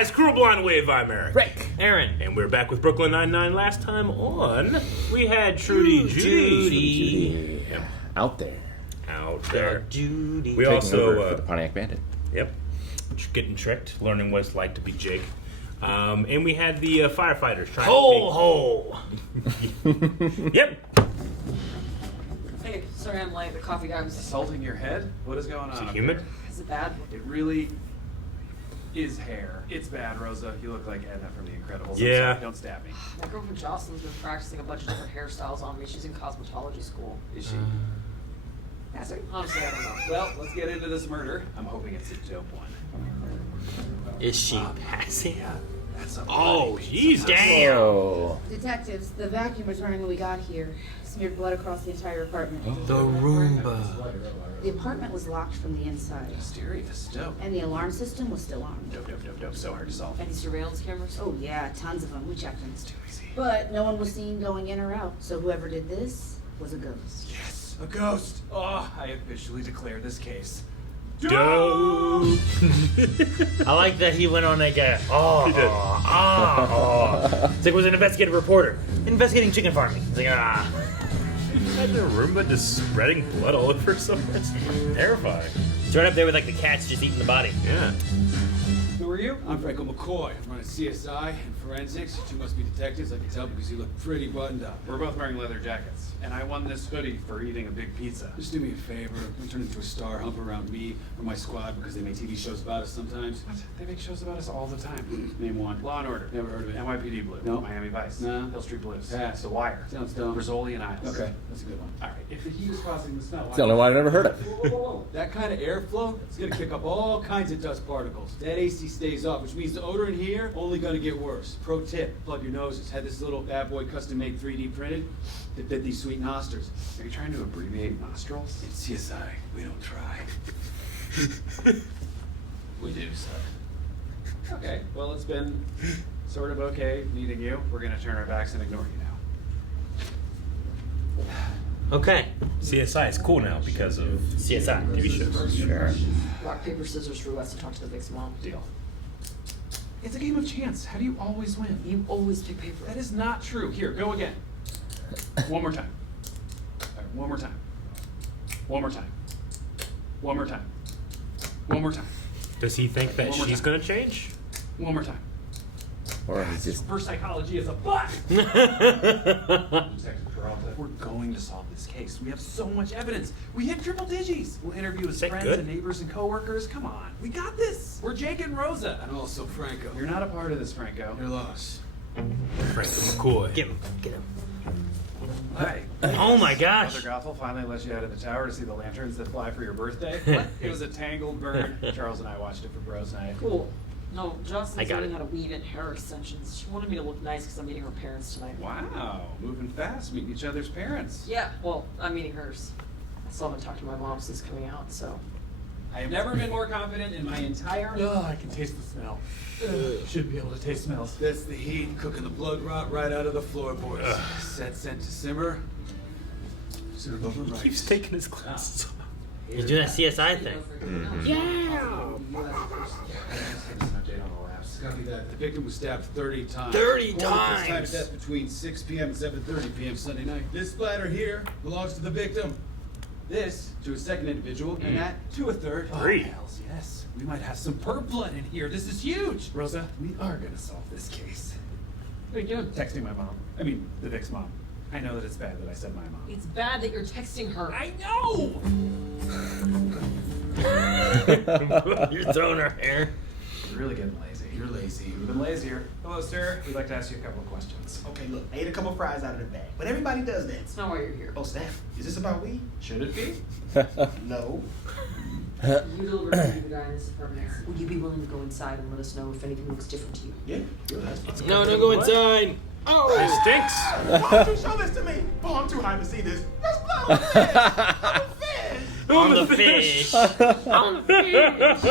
guys, Crew Blind Wave, I'm Eric. Rick. Aaron. And we're back with Brooklyn Nine-Nine. Last time on, we had Judy. Yep. Out there. Judy. We Taking also, over for the Pontiac Bandit. Yep, getting tricked, learning what it's like to be Jake. And we had the firefighters trying Ho! Yep. Hey, sorry I'm late. The coffee guy was Salting your head? What is going on? Is it up humid? there? Is it bad? It really is hair. It's bad, Rosa. You look like Edna from The Incredibles. I'm Yeah. sorry, don't stab me. My girlfriend Jocelyn's been practicing a bunch of different hairstyles on me. She's in cosmetology school. Is she? Honestly, I don't know. Well, let's get into this murder. I'm hoping it's a dope one. Is she passing? Yeah, that's a Oh, Jesus. Damn. Oh. Detectives, the vacuum was running when we got here. Smeared blood across the entire apartment. The Roomba. The apartment was locked from the inside. Mysterious. Dope. And the alarm system was still on. Dope. So hard to solve. Any surveillance cameras? Oh yeah, tons of them. We checked them. Too easy. But no one was seen going in or out. So whoever did this was a ghost. Yes, a ghost. Oh, I officially declare this case. Dope. I like that he went on like a, He did. It's like it was an investigative reporter. Investigating chicken farming. It's like, Imagine a Roomba just spreading blood all over somewhere. It's terrifying. It's right up there with like the cats just eating the body. Yeah. Who are you? I'm Franco McCoy. I'm running CSI and forensics. You two must be detectives. I can tell because you look pretty buttoned up. We're both wearing leather jackets, and I won this hoodie for eating a big pizza. Just do me a favor. Don't turn into a star hump around me or my squad because they make TV shows about us sometimes. What? They make shows about us all the time. Name one. Law and Order. Never heard of it. NYPD Blue. No. Miami Vice. No. Hill Street Blues. Pass. The Wire. Sounds dumb. Rizzoli and Isles. Okay, that's a good one. All right. If the heat is causing the smell, It's the only one I've never heard of. Whoa. That kind of airflow is gonna kick up all kinds of dust particles. That AC stays off, which means the odor in here only gonna get worse. Pro tip: plug your noses. Had this little bad boy custom-made 3D printed that fit these sweet nostrils. Are you trying to abbreviate nostrils? In CSI, we don't try. We do, sir. Okay. Well, it's been sort of okay meeting you. We're gonna turn our backs and ignore you now. Okay. CSI is cool now because of CSI. TV shows. Sure. Rock, paper, scissors, roulette to talk to the Vic's mom. Deal. It's a game of chance. How do you always win? You always pick paper. That is not true. Here, go again. One more time. All right, one more time. One more time. One more time. One more time. Does he think that One more she's time. going to change? One more time. Or he's just. Reverse psychology is a butt. We're going to solve this case. We have so much evidence. We hit triple digits. We'll interview his Is that friends good? and neighbors and coworkers. Come on, we got this. We're Jake and Rosa. And also Franco. You're not a part of this, Franco. Your loss. Franco McCoy. Get him. Hi. Oh my gosh. Mother Gothel finally let you out of the tower to see the lanterns that fly for your birthday. What? It was a tangled bird. Charles and I watched it for bros night. Cool. No, I Jocelyn's got learning it. how to weave in hair extensions. She wanted me to look nice because I'm meeting her parents tonight. Wow, moving fast, meeting each other's parents. Yeah, well, I'm meeting hers. I still haven't talked to my mom since coming out, so. I have never been more confident in my entire. Oh, I can taste the smell. Should be able to taste smells. That's the heat cooking the blood rot right out of the floorboards. Set sent to simmer. Serve over rice. Keeps taking his glasses off. He's doing that CSI thing. Copy that. The victim was stabbed 30 times. 30 Reported this time times? of death between 6 p.m. and 7:30 p.m. Sunday night. This splatter here belongs to the victim. This to a second individual, and that to a third. Three. Oh, hells yes. We might have some perp blood in here. This is huge. Rosa, we are gonna solve this case. What are you doing? Texting my mom. I mean, the Vic's mom. I know that it's bad that I said my mom. It's bad that you're texting her. I know! You're throwing her hair. You're really getting lazy. You're lazy. You've been lazier. Hello, sir. We'd like to ask you a couple of questions. Okay, look, I ate a couple fries out of the bag, but everybody does that. That's not why you're here. Oh, Steph, is this about weed? Should it be? No. You delivered food to the guy in this apartment. Would you be willing to go inside and let us know if anything looks different to you? Yeah, good, that's fine. No, don't go inside. Oh, it stinks. Why don't you show this to me? Oh, I'm too high to see this. That's blood on the fish. On the fish. On the fish!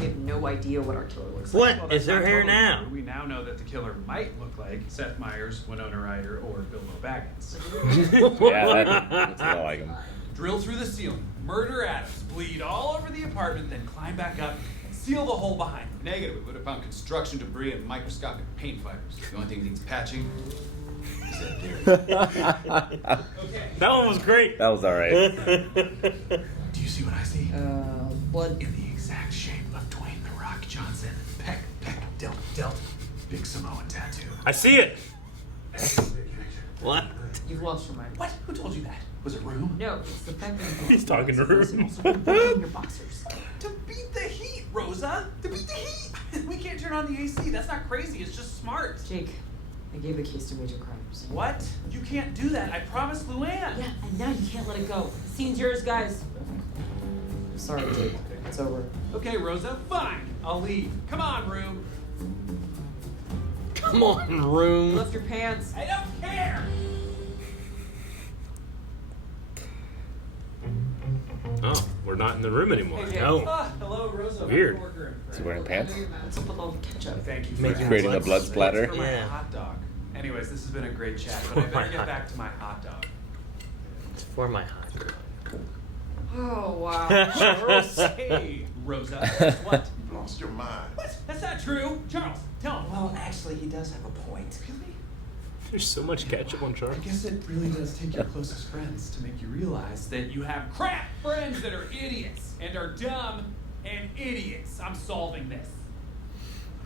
We have no idea what our killer looks like. What is her not hair totally now? true. We now know that the killer might look like Seth Meyers, Winona Ryder, or Bilbo Baggins. Yeah, that's a lot like him. Drill through the ceiling, murder Adams, bleed all over the apartment, then climb back up and seal the hole behind them. Negative. We would have found construction debris and microscopic paint fibers. The only thing that needs patching is that theory. Okay. That one was great. That was all right. Do you see what I see? Blood. In the exact shape of Dwayne The Rock Johnson. Peck, delt. Big Samoan tattoo. I see it. What? You've lost your mind. What? Who told you that? Was it Room? No, it's the peck. He's talking to her. Your boxers. To beat the heat, Rosa. To beat the heat. We can't turn on the AC. That's not crazy. It's just smart. Jake, I gave the case to Major Crimes. What? You can't do that. I promised Luann. Yeah, and now you can't let it go. The scene's yours, guys. Sorry, Jake. It's over. Okay, Rosa. Fine. I'll leave. Come on, Room. Come on, You room. left your pants. I don't care. Oh, we're not in the room anymore. Hey, Jake. No. Hello, Rosa. Weird. My coworker and Is he friend. wearing pants? What's up with all the ketchup? Thank you for Making Creating a blood Thanks splatter. for my Yeah. hot dog. Anyways, this has been a great chat, but I better get back to my hot dog. It's for my hot girl. Oh, wow. Charles, hey, Rosa. What? You've lost your mind. What? That's not true. Charles, tell him. Well, actually, he does have a point. Really? There's so much ketchup on Charles. I guess it really does take your closest friends to make you realize that you have crap friends that are idiots and are dumb and idiots. I'm solving this.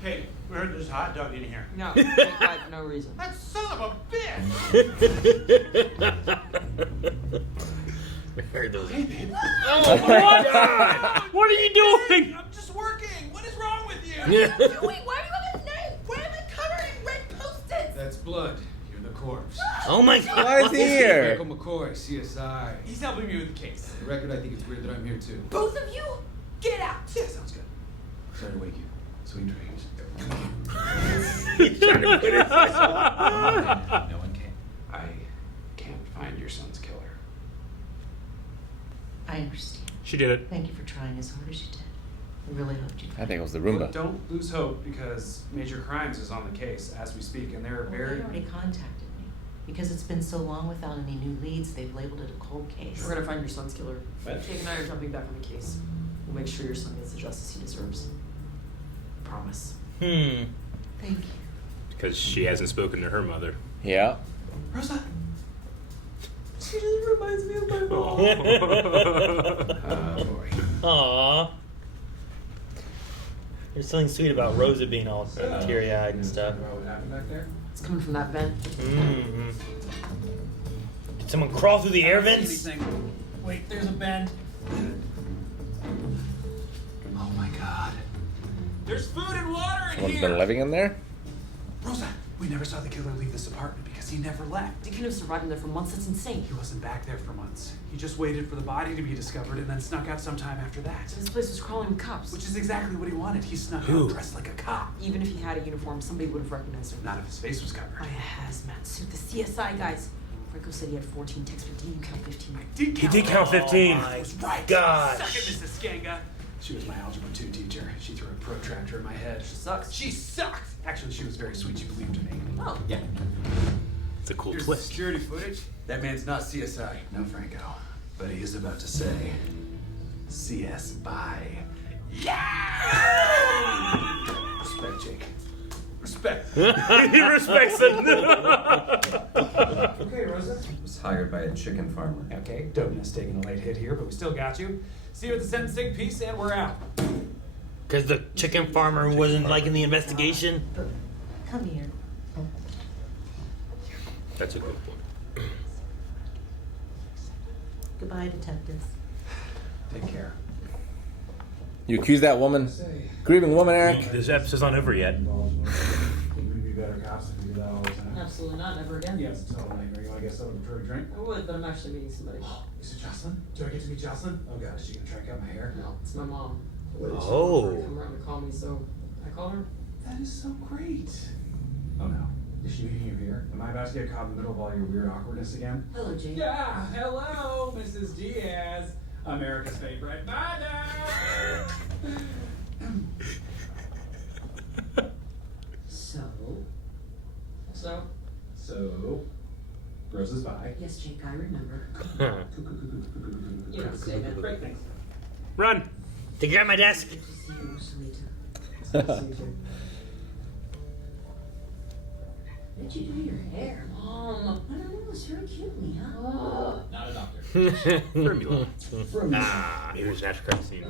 Hey, we heard there's a hot dog in here. No, Jake died for no reason. That son of a bitch! I heard those. Hey, babe. Oh my God! What are you doing? I'm just working. What is wrong with you? Wait, why do you have his name? Why am I covered in red Post-its? That's blood. You're the corpse. Oh my God. Why is he here? Michael McCoy, CSI. He's helping me with the case. For the record, I think it's weird that I'm here too. Both of you, get out. Yeah, sounds good. Sorry to wake you. Sweet dreams. No one can. I can't find your son's killer. I understand. She did it. Thank you for trying as hard as you did. I really hoped you'd I think it was the Look, Roomba. don't lose hope because Major Crimes is on the case as we speak, and they're Well, very. they already contacted me. Because it's been so long without any new leads, they've labeled it a cold case. We're gonna find your son's killer. What? Jake and I are jumping back on the case. We'll make sure your son gets the justice he deserves. Promise. Thank you. Because she hasn't spoken to her mother. Yeah. Rosa. She just reminds me of my mom. Oh boy. Aww. There's something sweet about Rosa being all teary-eyed and stuff. What happened back there? It's coming from that vent. Mm-hmm. Did someone crawl through the air vents? Anything. Wait, there's a bend. Oh my God. There's food and water in Someone's here. been living in there? Rosa, we never saw the killer leave this apartment because he never left. They couldn't have survived in there for months. That's insane. He wasn't back there for months. He just waited for the body to be discovered and then snuck out sometime after that. This place was crawling with cops. Which is exactly what he wanted. He snuck Who? out dressed like a cop. Even if he had a uniform, somebody would have recognized him. Not if his face was covered. By a hazmat suit. The CSI guys. Franco said he had 14 texts, but didn't you count 15? He did count 15. I was right. gosh. Suck it, Mrs. Skanga. She was my algebra 2 teacher. She threw a protractor in my head. She sucks. She sucked! Actually, she was very sweet. She believed in me. Oh. Yeah. It's a cool Here's twist. the security footage. That man's not CSI. No, Franco. But he is about to say, CS by. Yeah! Respect, Jake. Respect. He respects it. Okay, Rosa. Was hired by a chicken farmer. Okay, dopeness taking a late hit here, but we still got you. See you at the sentencing piece, and we're out. Because the chicken farmer wasn't liking the investigation? Come here. That's a good point. Goodbye, detectives. Take care. You accuse that woman, grieving woman, Eric? This episode's not over yet. Think we'd be better cops if we do that all the time? Absolutely not. Never again. Yeah, it's a total nightmare. You want to get someone for a drink? I would, but I'm actually meeting somebody. Is it Jocelyn? Do I get to meet Jocelyn? Oh god, is she gonna track out my hair? No, it's my mom. Oh. Come around to call me, so I called her. That is so great. Oh no. Is she meeting you here? Am I about to get caught in the middle of all your weird awkwardness again? Hello, Jake. Yeah, hello, Mrs. Diaz. America's favorite mother. So? So, Rosa's by. Yes, Jake, I remember. You don't say that. Great, thanks. Run. Take care of my desk. Did you do your hair, Mom? I don't know. It's very cute, huh? Not a doctor. Formula. Here's an after credit scene.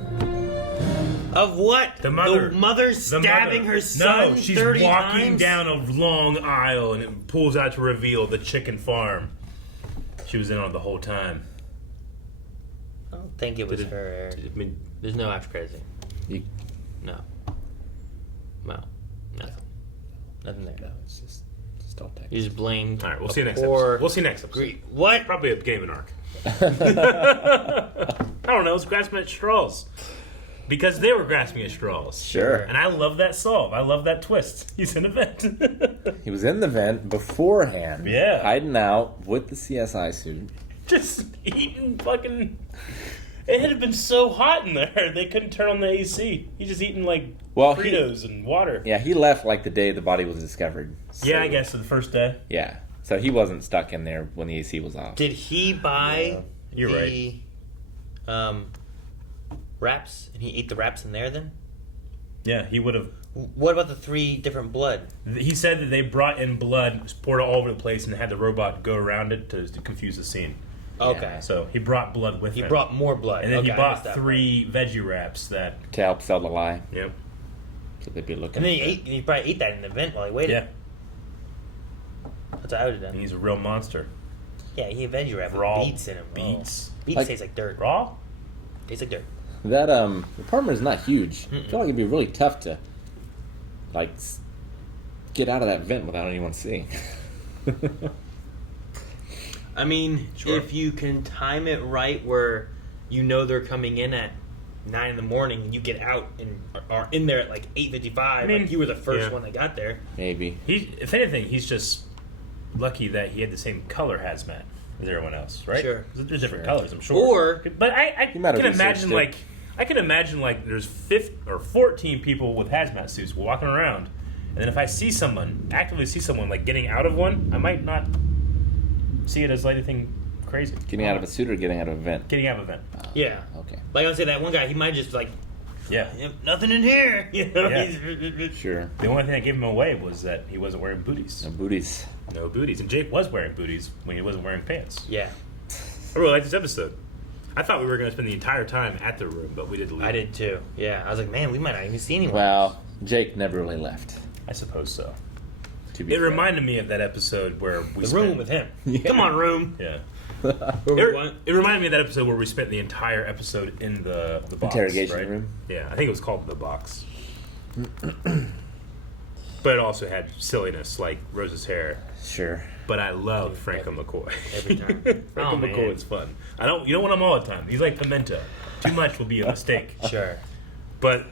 Of what? The mother. The mother stabbing her son. No, she's 30 walking times? down a long aisle and it pulls out to reveal the chicken farm. She was in on it the whole time. I don't think it was Did it- her, Eric. I mean, There's no after credit scene. You, No. No. Nothing. Nothing there. no, it's just all text. You just blamed. all right, we'll see you next poor episode. We'll see you next episode. Gre- What? Probably a game and arc. I don't know. It's grasping at straws. Because they were grasping at straws. Sure. And I love that solve. I love that twist. He's in a vent. He was in the vent beforehand. Yeah. Hiding out with the CSI suit. Just eating fucking... It had been so hot in there. They couldn't turn on the AC. He's just eating like Fritos and water. Yeah, he left like the day the body was discovered. So, Yeah, I guess the first day. Yeah. So he wasn't stuck in there when the AC was off. Did he buy You're the wraps? And he ate the wraps in there then? Yeah, he would have... What about the 3 different blood? He said that they brought in blood, poured it all over the place, and had the robot go around it to confuse the scene. Okay. So he brought blood with He him. brought more blood. And then Okay, he I bought missed that 3 veggie wraps that... To help sell the lie. Yep. So they'd be looking. And then at he probably ate that in the vent while he waited. Yeah. That's what I would have And done. he's a real monster. Yeah, he had veggie wrap Raw with beets in him. beets. Oh. Beets Like- taste like dirt. Raw? Tastes like dirt. That apartment is not huge. I feel like it'd be really tough to get out of that vent without anyone seeing. I mean, Sure. if you can time it right where you know they're coming in at 9 in the morning and you get out and are in there at like 8:55, I mean, like you were the first yeah. one that got there. Maybe. If anything, he's just lucky that he had the same color hazmat as everyone else, right? Sure. There's different Sure. colors, I'm sure. Or- but I He might have can imagine researched it. I can imagine there's 14 people with hazmat suits walking around, and then if I actively see someone like getting out of one, I might not see it as like anything crazy. Getting out of a suit or getting out of a vent? Getting out of a vent. Yeah. Okay. Like I say, that one guy, he might just like, Yeah. nothing in here. You know? Yeah. He's- Sure. The only thing that gave him away was that he wasn't wearing booties. No booties. No booties. And Jake was wearing booties when he wasn't wearing pants. Yeah. I really like this episode. I thought we were going to spend the entire time at the room, but we did leave. I did too. Yeah. I was like, man, we might not even see anyone. Well, Jake never really left. I suppose so. To be It fair. reminded me of that episode where we the spent... room with him. Yeah. Come on, room. Yeah. Where we went. It reminded me of that episode where we spent the entire episode in the box. Interrogation right? room. Yeah, I think it was called the box. But it also had silliness like Rose's hair. Sure. But I love Franco McCoy. Every time. Franco Oh, man. McCoy is fun. You don't want him all the time. He's like pimento. Too much will be a mistake. Sure. But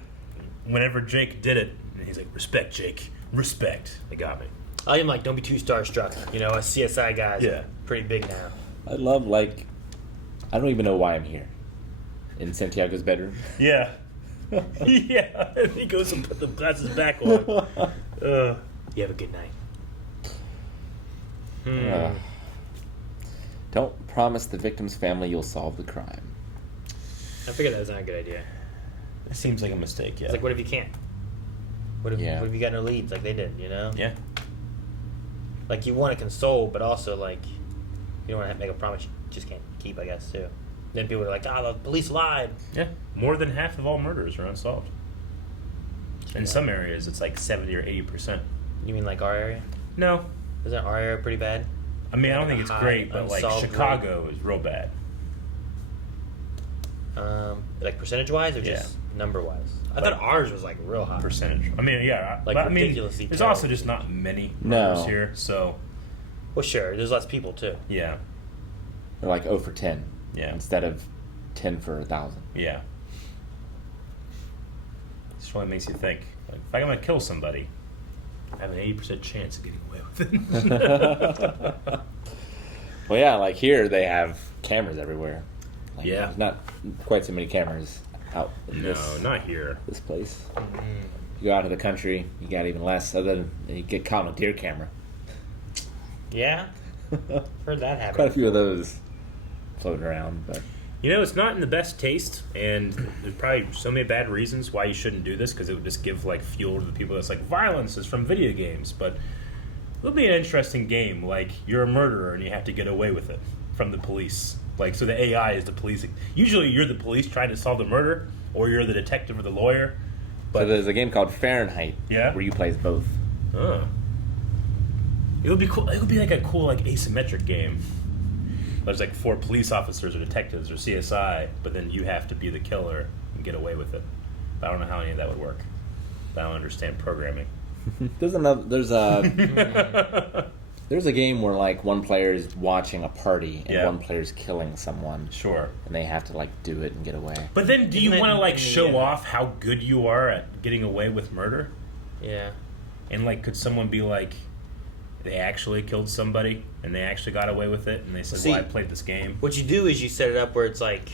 whenever Jake did it, he's like, respect, Jake. Respect. It got me. I am like, don't be too starstruck. You know, us CSI guys Yeah. are pretty big now. I love, I don't even know why I'm here. In Santiago's bedroom. Yeah. Yeah. And he goes and put the glasses back on. You have a good night. Don't promise the victim's family you'll solve the crime. I figured that was not a good idea. It seems like a mistake, yeah. It's like, what if you can't? What if, Yeah. what if you got no leads like they did, you know? Yeah. Like, you want to console, but also, like, you don't want to make a promise you just can't keep, I guess, too. Then people are like, the police lied. Yeah. More than half of all murders are unsolved. In some areas, it's like 70 or 80%. You mean like our area? No. Isn't our area pretty bad? I mean, I don't think it's High great, but like unsolved Chicago is real bad. Like percentage-wise or just number-wise? I thought ours was, like, real high. Percentage. I mean, yeah. Like, but, I mean, ridiculously there's terrible. also just not many No. murders here, so Well, sure. There's less people, too. yeah. They're like 0 for 10. Yeah. Instead of 10 for 1,000. Yeah. This really makes you think. Like, if I'm going to kill somebody, I have an 80% chance of getting away with it. Well, yeah, like here they have cameras everywhere. Like, Yeah. There's not quite so many cameras out in No, this not here. this place. You go out to the country, you got even less. Other than you get caught on a deer camera. Yeah? Heard that happen. Quite a few of those floating around, but You know, it's not in the best taste, and there's probably so many bad reasons why you shouldn't do this, because it would just give, like, fuel to the people that's like, violence is from video games, but it'll be an interesting game. Like, you're a murderer and you have to get away with it from the police. Like, so the AI is the police. Usually you're the police trying to solve the murder, or you're the detective or the lawyer. So But there's a game called Fahrenheit, Yeah? where you play as both. It would be cool. It would be like a cool, like, asymmetric game. There's like 4 police officers or detectives or CSI, but then you have to be the killer and get away with it. I don't know how any of that would work. I don't understand programming. There's a game where like one player is watching a party and Yeah. one player's killing someone, Sure. and they have to like do it and get away. But then do you Isn't want to it like in the show end? off how good you are at getting away with murder? Yeah. And like could someone be like they actually killed somebody and they actually got away with it and they said, See- well, I played this game. What you do is you set it up where it's like,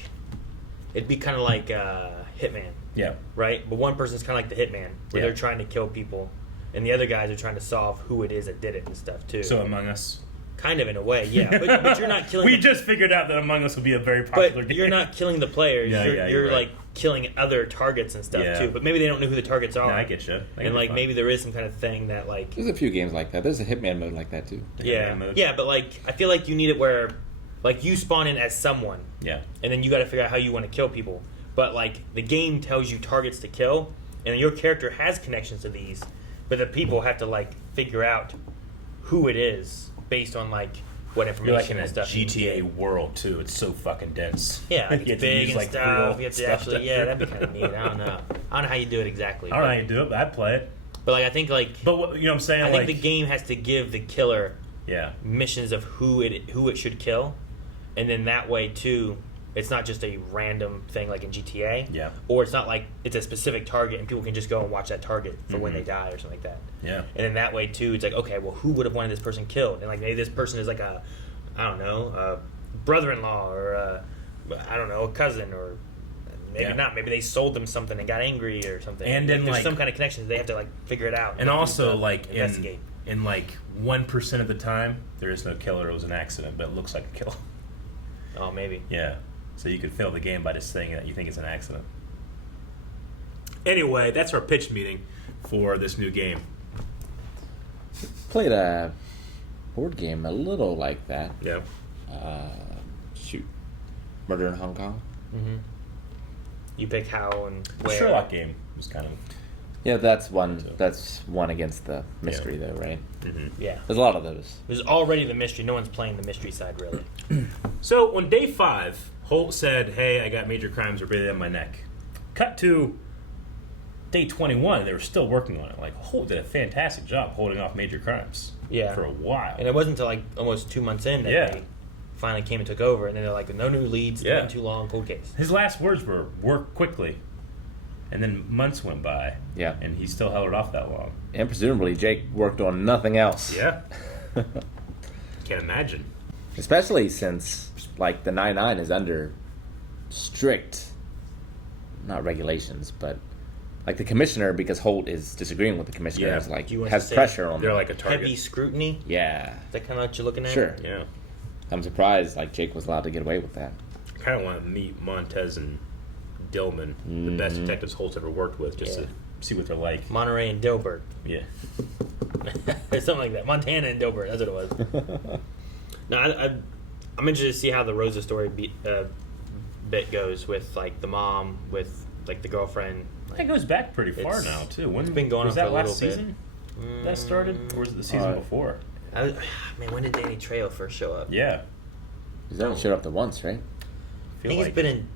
it'd be kind of like Hitman, Yeah. right? But one person's kind of like the Hitman, where Yeah. they're trying to kill people, and the other guys are trying to solve who it is that did it and stuff too. So Among Us. Kind of in a way, yeah. But you're not killing. We the, just figured out that Among Us would be a very popular But game. you're not killing the players. Yeah, you're yeah, you're you're right. like killing other targets and stuff Yeah. too. But maybe they don't know who the targets are. No, I get you. And like maybe there is some kind of thing that like There's a few games like that. There's a Hitman mode like that too. yeah, mode. yeah. But like I feel like you need it where like you spawn in as someone, Yeah. and then you got to figure out how you want to kill people. But like the game tells you targets to kill, and your character has connections to these, but the people have to like figure out who it is based on like what You're information like in a and stuff. you GTA get. world too. It's so fucking dense. Yeah, like You it's have to big use, and like, stuff. real You have to stuff actually, to- yeah, that'd be kind of neat. I don't know. I don't know how you do it exactly. I don't know but, how you do it, but I'd play it. but like I think like But what, you know what I'm saying? I like, think the game has to give the killer yeah. missions of who it should kill, and then that way too, it's not just a random thing like in GTA. Yeah. Or it's not like it's a specific target and people can just go and watch that target for when Mhm. they die or something like that. Yeah. And then that way too, it's like okay, well, who would have wanted this person killed? And like maybe this person is like a, I don't know, a brother-in-law or I don't know, a cousin or. Maybe Yeah. not. Maybe they sold them something and got angry or something. And like, then, there's like- some kind of connection. They have to like figure it out. And Like, also, you have like to investigate. in like 1% of the time, there is no killer. It was an accident, but it looks like a kill. Oh, maybe. Yeah. So you could fail the game by just saying that you think it's an accident. Anyway, that's our pitch meeting for this new game. Played a board game a little like that. Yeah. Shoot, Murder in Hong Kong. Mm-hmm. You pick how and where. Sherlock game was kind of. Yeah, that's one. That's one against the mystery, though, right? Mm-hmm. Yeah. There's a lot of those. There's already the mystery. No one's playing the mystery side, really. So on day 5, Holt said, "Hey, I got major crimes are breathing on my neck." Cut to day 21, they were still working on it. Like Holt did a fantastic job holding off major crimes. Yeah. For a while. And it wasn't until like almost 2 months in that Yeah. they finally came and took over. And then they're like, no new leads. Yeah. Been too long. Cold case. His last words were "work quickly," and then months went by. Yeah. And he still held it off that long. And presumably Jake worked on nothing else. Yeah. Can't imagine. Especially since, like, the 9-9 is under strict, not regulations, but, like, the commissioner, because Holt is disagreeing with the commissioner, Yeah. is like, Do you want has to say pressure on They're them. like a target. Heavy scrutiny. Yeah. Is that kind of what you're looking at? Sure. Yeah. I'm surprised, like, Jake was allowed to get away with that. I kind of want to meet Montez and Dillman, the best Mhm. detectives Holt's ever worked with, just Yeah. to see what they're like. Monterey and Dilbert. Yeah. Or something like that. Montana and Dilbert. That's what it was. No, I'm interested to see how the Rosa story bit goes with like the mom, with like the girlfriend. That goes back pretty far It's- now too. When it's been going was on that for a little last bit. season that started, or was it the season before? Man, when did Danny Trejo first show up? Yeah. He's only showed up the once, right? I think he's been in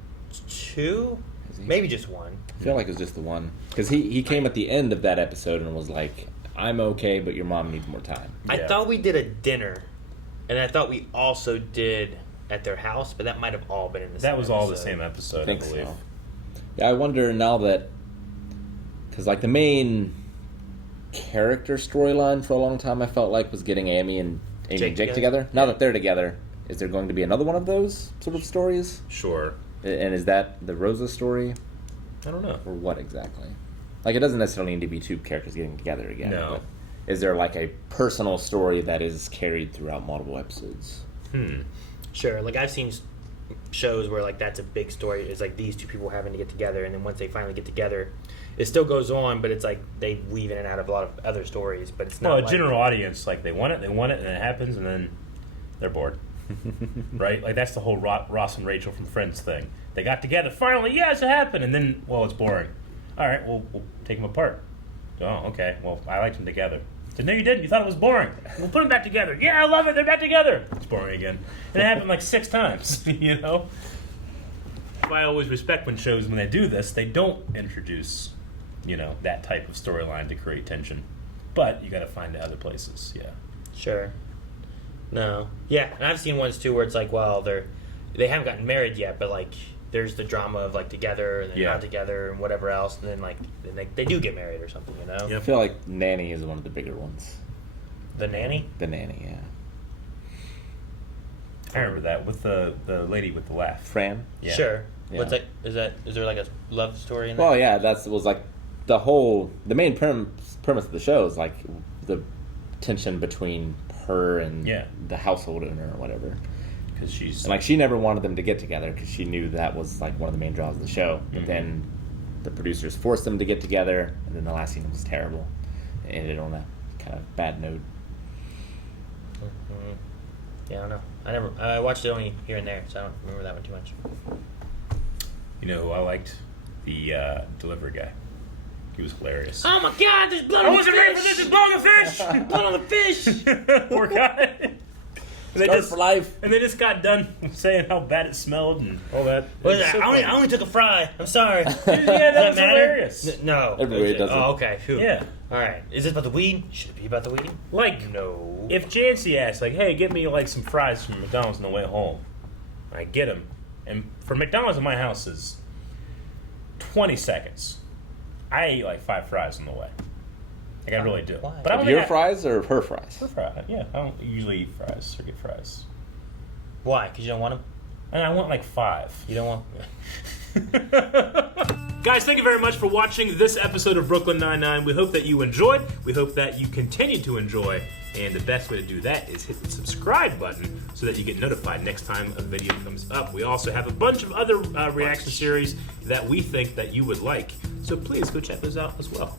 2, Has he? maybe just 1. I feel like it was just the one. Because he came at the end of that episode and was like, I'm okay, but your mom needs more time. I Yeah. thought we did a dinner, and I thought we also did at their house, but that might have all been in the same That was all the episode. same episode, I think believe. so. Yeah, I wonder now that... Because, like, the main character storyline for a long time, I felt like, was getting Amy and Jake together. Now that they're together, is there going to be another one of those sort of stories? Sure. And is that the Rosa story? I don't know. Or what exactly? Like, it doesn't necessarily need to be two characters getting together again. No. But is there, like, a personal story that is carried throughout multiple episodes? Hmm. Sure, like I've seen shows where like that's a big story. Is like these two people having to get together, and then once they finally get together, it still goes on, but it's like they weave in and out of a lot of other stories. But it's not. Well, a like, general audience, like they want it, and it happens, and then they're bored. Right? Like that's the whole Ross and Rachel from Friends thing. They got together finally. Yes, it happened, and then it's boring. All right, we'll take them apart. Oh, okay. Well, I liked them together. Said, no, you didn't. You thought it was boring. We'll put them back together. Yeah, I love it. They're back together. It's boring again. And it happened like 6 times, you know? I always respect when shows, when they do this, they don't introduce, that type of storyline to create tension. But you got to find it other places, yeah. Sure. No. Yeah, and I've seen ones too where it's like, well, they haven't gotten married yet, but like there's the drama of like together and then not together and whatever else, and then like they do get married or something, you know? I feel like Nanny is one of the bigger ones. The Nanny? The Nanny, yeah. I remember that with the lady with the laugh. Fran? Yeah. Sure. Yeah. What's that? Is there like a love story in that? Well, yeah, was like the main premise of the show is like the tension between her and the household owner or whatever. Because she's... And like she never wanted them to get together because she knew that was like one of the main draws of the show. But then the producers forced them to get together, and then the last scene was terrible. It ended on a kind of bad note. Mm-hmm. Yeah, I don't know. I watched it only here and there, so I don't remember that one too much. You know who I liked? The delivery guy. He was hilarious. Oh my God! There's blood on the fish. I wasn't ready for this. There's blood on the fish. Blood on the fish. Poor guy. Start for life. And they just got done saying how bad it smelled and all that. What is that? I only took a fry. I'm sorry. Yeah, that was hilarious. No. Everybody does it. Oh, okay. Phew. Yeah. All right. Is this about the weed? Should it be about the weed? Like, no. If Jancy asks, like, hey, get me like some fries from McDonald's on the way home, I get them. And for McDonald's in my house is 20 seconds. I eat like 5 fries on the way. Like I really do. Why? But I don't Your think fries or her fries? Her fries. Yeah, I don't usually eat fries or get fries. Why? Because you don't want them? And I want like 5. You don't want... Guys, thank you very much for watching this episode of Brooklyn Nine-Nine. We hope that you enjoyed. We hope that you continue to enjoy. And the best way to do that is hit the subscribe button so that you get notified next time a video comes up. We also have a bunch of other reaction series that we think that you would like. So please go check those out as well.